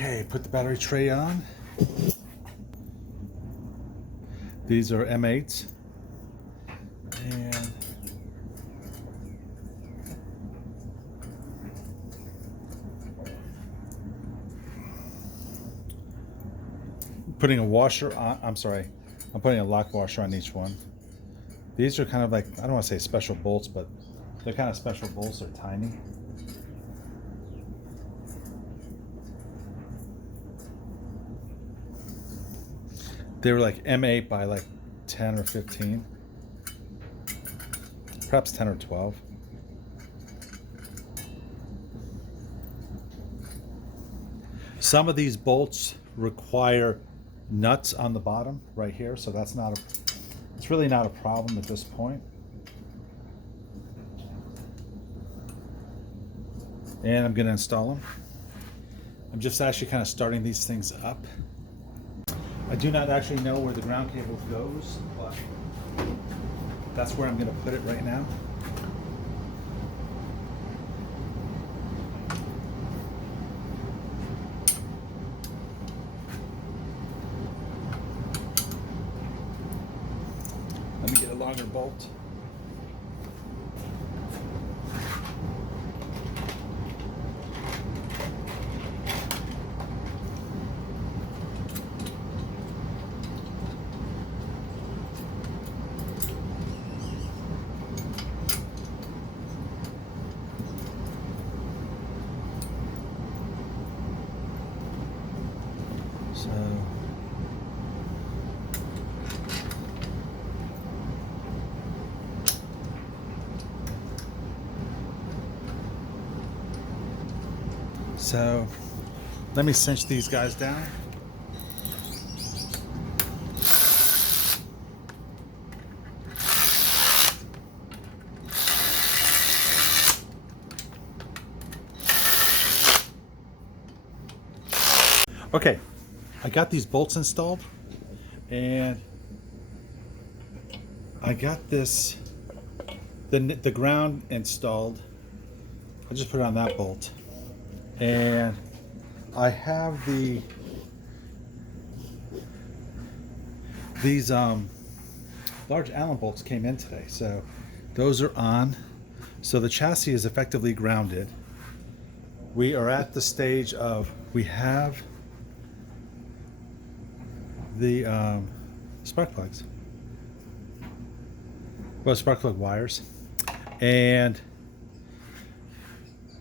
Okay, put the battery tray on. These are M8s. And putting a washer on, I'm putting a lock washer on each one. These are kind of like, I don't want to say special bolts, but they're kind of special bolts. They're tiny. They were like M8 by like 10 or 15. Perhaps 10 or 12. Some of these bolts require nuts on the bottom right here, so it's really not a problem at this point. And I'm going to install them. I'm just actually kind of starting these things up. I do not actually know where the ground cable goes, but that's where I'm going to put it right now. Let me get a longer bolt. So let me cinch these guys down. Okay, I got these bolts installed, and I got this, the ground installed. I just put it on that bolt. And I have these large Allen bolts came in today, so those are on. So the chassis is effectively grounded. We are at the stage of, we have the spark plugs, well, spark plug wires, and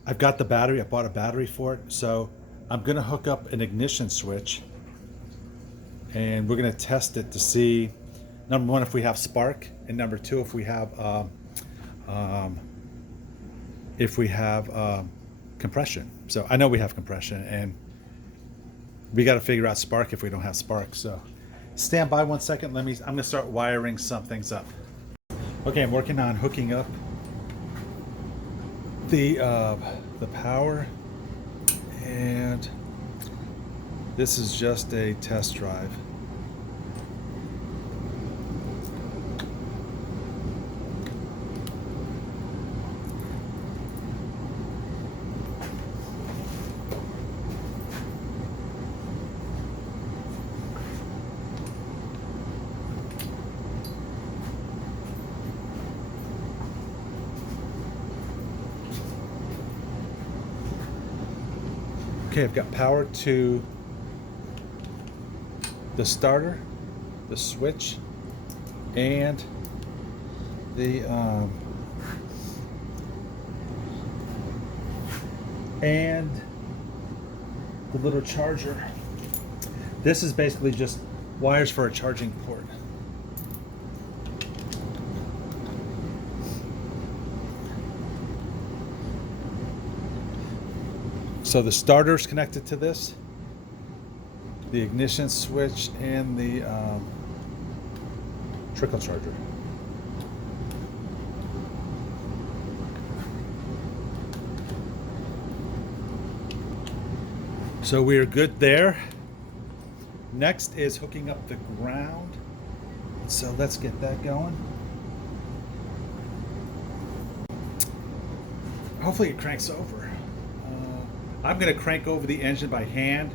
I've got the battery. I bought a battery for it, so I'm going to hook up an ignition switch, and we're going to test it to see, number one, if we have spark, and number two, if we have compression. So I know we have compression, and we got to figure out spark if we don't have spark. So stand by 1 second. I'm going to start wiring some things up. Okay, I'm working on hooking up the power, and this is just a test drive. Okay, I've got power to the starter, the switch, and the little charger. This is basically just wires for a charging port. So the starter's connected to this, the ignition switch, and the trickle charger. So we are good there. Next is hooking up the ground. So let's get that going. Hopefully it cranks over. I'm going to crank over the engine by hand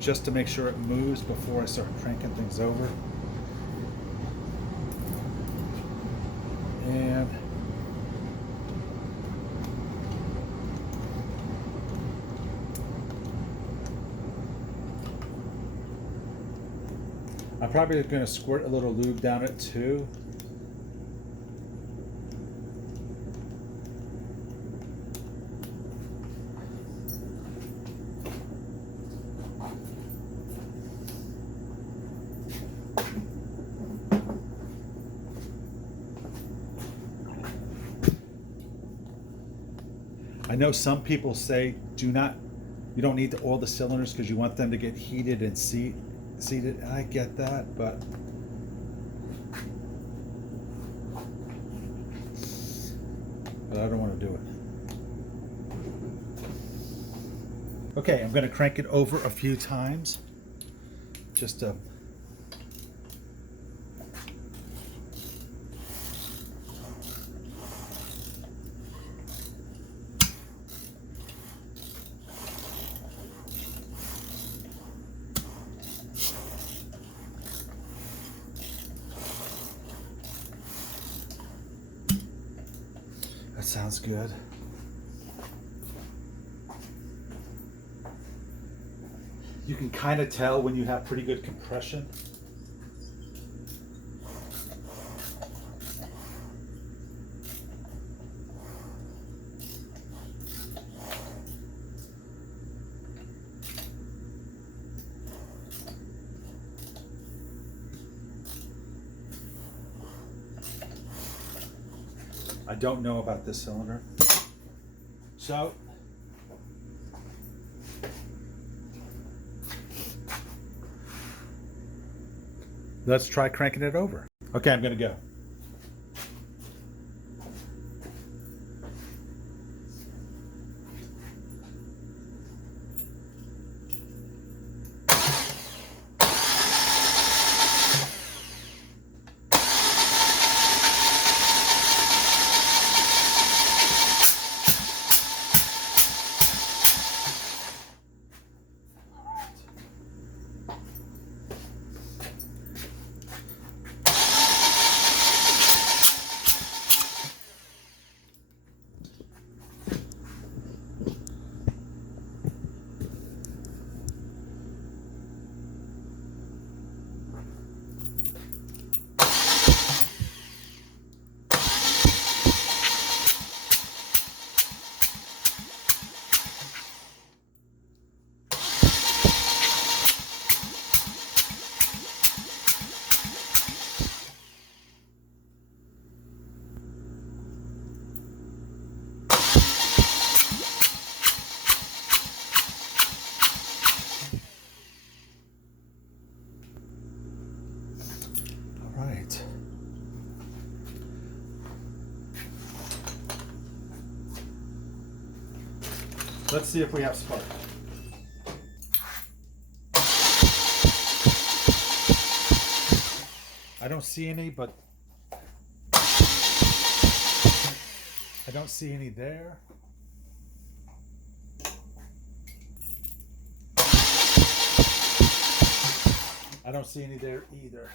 just to make sure it moves before I start cranking things over. And I'm probably going to squirt a little lube down it too. I know some people say you don't need to oil the cylinders because you want them to get heated and seated. I get that, but I don't want to do it. Okay, I'm going to crank it over a few times just to That sounds good. You can kind of tell when you have pretty good compression. I don't know about this cylinder. So let's try cranking it over. Okay, I'm gonna go. Right. Let's see if we have spark. I don't see any, but I don't see any there. I don't see any there either.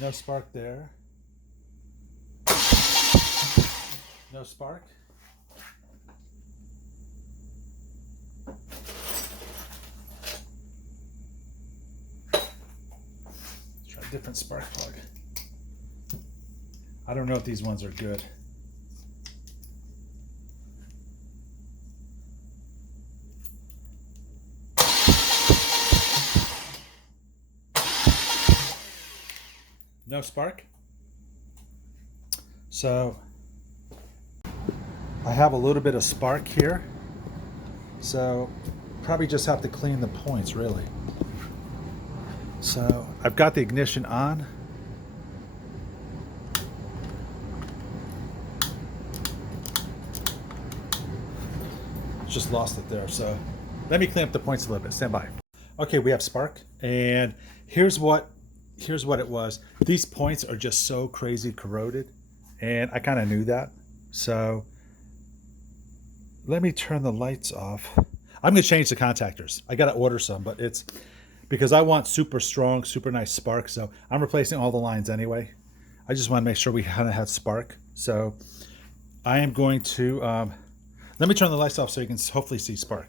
No spark there. No spark. Let's try a different spark plug. I don't know if these ones are good. No spark. So I have a little bit of spark here. So probably just have to clean the points really. So I've got the ignition on. Just lost it there. So let me clean up the points a little bit. Stand by. Okay, we have spark, and here's what it was. These points are just so crazy corroded, and I kind of knew that. So let me turn the lights off. I'm going to change the contactors. I got to order some, but it's because I want super strong, super nice spark. So I'm replacing all the lines anyway. I just want to make sure we kind of have spark. So I am going to, let me turn the lights off so you can hopefully see spark.